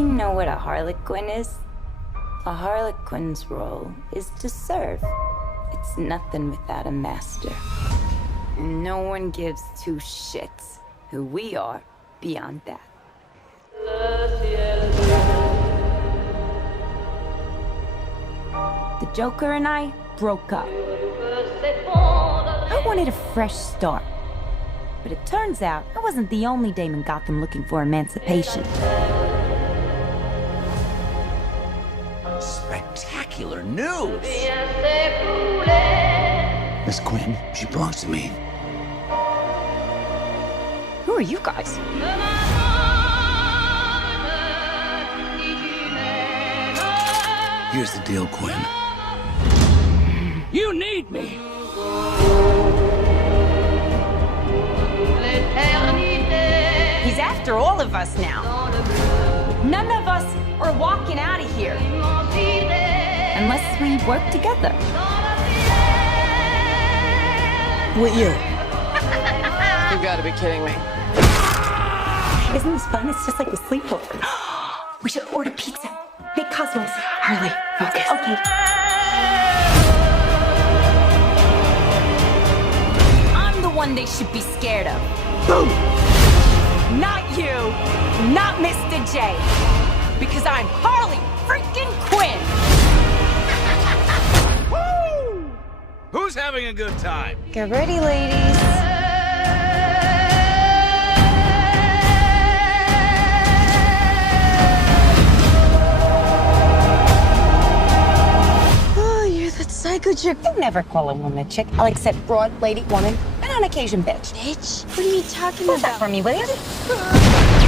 You know what a harlequin is? A harlequin's role is to serve. It's nothing without a master. And no one gives two shits who we are beyond that. The Joker and I broke up. I wanted a fresh start. But it turns out I wasn't the only dame in Gotham looking for emancipation. Spectacular news! Miss Quinn, she belongs to me. Who are you guys? Here's the deal, Quinn. You need me! He's after all of us now. None of us are walking out of here. Unless we work together. With you. You gotta be kidding me. Isn't this fun? It's just like a sleepover. We should order pizza. Make Cosmos. Harley, focus. Okay. I'm the one they should be scared of. Boom! Not you, not Mr. J. Because I'm Harley freaking Quinn. Woo! Who's having a good time? Get ready, ladies. Psycho chick. I never call a woman a chick. I'll accept broad, lady, woman, and on occasion bitch. Bitch? What are you talking What's about? that for me, will you?